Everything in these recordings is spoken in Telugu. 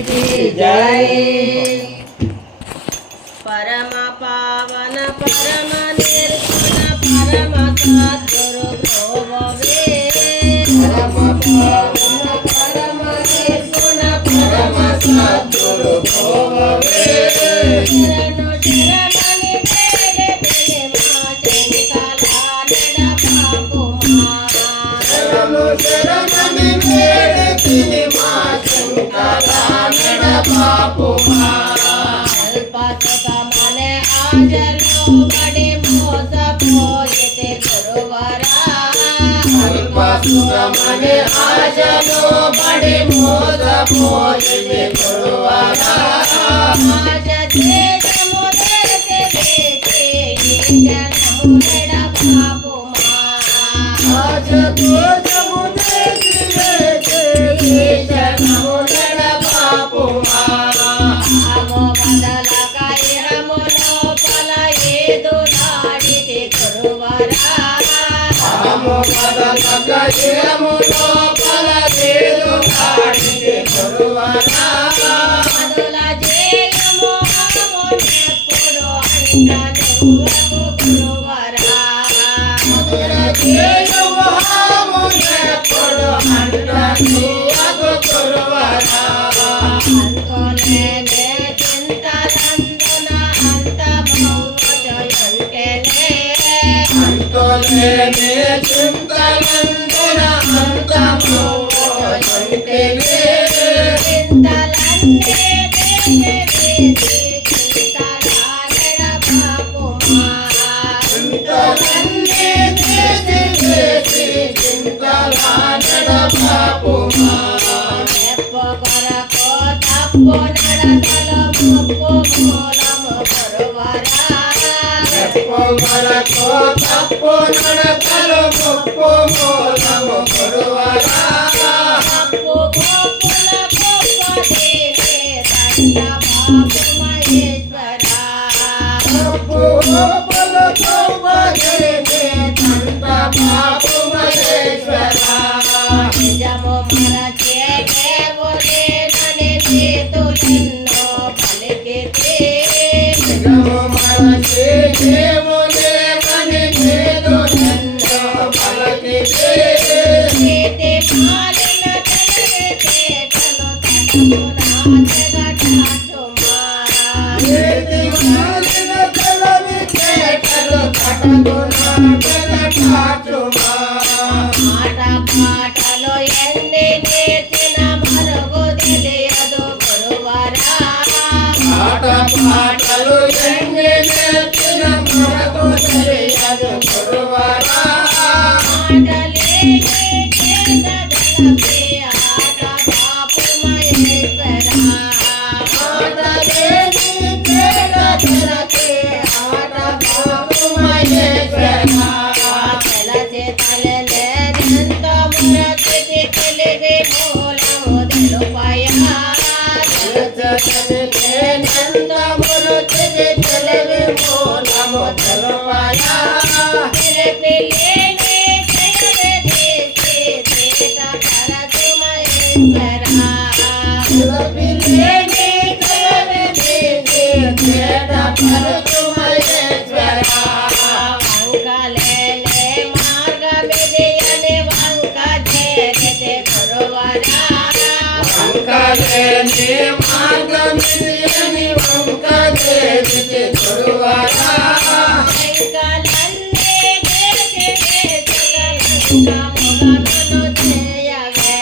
की जय। परम पावन परम निर्गुण परम सद्गुरु भोवे। परम पावन परम निर्गुण परम सद्गुरु भोवे। शरणु शरणनि वेदे माचंकला नड पापुमा। शरणु शरणनि वेदे माचंकला नड पापुमा। अल्पसुखमने आजलो बड़े मोस पोयते गुरुवरा। अल्पसुखमने आजलो बड़े मोस पोयते गुरुवरा। आज तेज मुदर से देखे ये जनम नड पापुमा। आज तेज मुदर से देखे ये जनम नड पापुमा। आगो बदल काय रमलो पल ये दुलाड़िते गुरुवरा। हम बदल गए मुलो पल दे दो काढ़े गुरुवरा। मधुला जेय मोने पुरो अंता देवको गुरुवरा। मधुरा जेय मोने पुरो अंता देवको गुरुवरा। अंतोले ने चिंता नंदना अंत भव जयंतेले। अंतोले ने चिंता नंदना अंत भव जयंतेले। चिंतलन्ने देवे चिंतलानड पापुमा। चिंतलन्ने देवे चिंतलानड पापुमा। नेप्पो कोरको तप्पो नडतलो मोप्पो मूलमु गुरुवरा। को तप्पो नडतलो मोप्पो मूलमु गुरुवरा। अप्पो गोकुल गोप देवे దండ బాపు మహేశ్వరా। अप्पो गोकुल गोप देवे దండ బాపు महेश्वरा। నిజము మరచే దేవుడే నని నీతులెన్నో పలికితే। నిజము మరచే దేవుడే నని నీతులెన్నో పలికితే। నీతి మాలిన తెలివితేటలు తనమున జగటాచుమా। ఏది మాలిన తెలివితేటలు తనమున జగటాచుమా। మాట పాటలు ఎన్ని నేర్చిన మరుగు తెలియదు గురువరా। ఆట పాటలు ఎన్ని నేర్చిన మనకు తెలియదు గురువరా। మాటలేని చేతదలపే ఆట బాపు మహేశ్వరా। ఆటలేని పేదలకే ఆట బాపు మహేశ్వరా। తెలచి తలలేదెంతో మురచితి తెలివి మూలము తెలుపయా। నందములు తెలివి మూలము తెలుపయా। తెలిపిలేని తెలివితేసి తేట పరచు మహేశ్వరా। తెలిపిలేని తెలివితేసి తేట పరచు మహేశ్వరా। వంకలేని మార్గమిది అని వంక చేరితే గురువరా। వంకలేని మార్గమిది అని వంక చేరితే గురువరా। వంకలన్నీ చేసి వేసుగలంకములను చేయవే।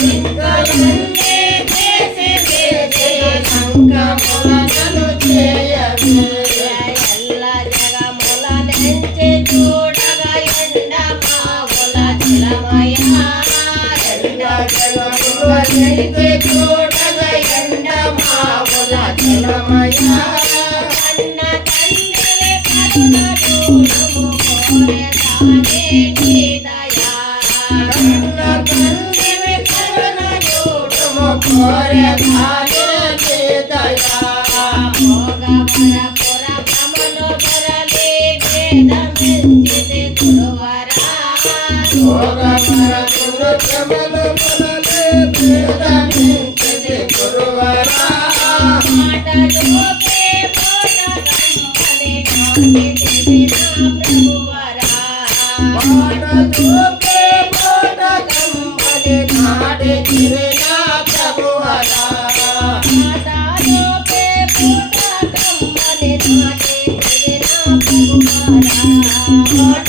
వంకలన్నీ చేసి వేసుగలంకములను చేయవే। ఎల్ల జగముల నుంచి చూడగా ఎండ మావుల జలమయా। ఎండ జగముల నుంచి చూడగా ఎండ మావుల జలమయా। కన్న తండ్రి కరుణ చూడము కోరే తానే నీ దయా। కన్న తండ్రివి కరుణ చూడుము కోరే తానే నీ దయా। భోగవర పురములు బరలి వేదమించితి గురువరా। భోగవర పురములు బరలి వేదమించితి గురువరా। ప్రభువరా మాట చూపే మాట గమ్మని నాటితివి నా ప్రభువరా మాటలోపే పూట కమ్మని నాటితివి నా ప్రభువరా మాట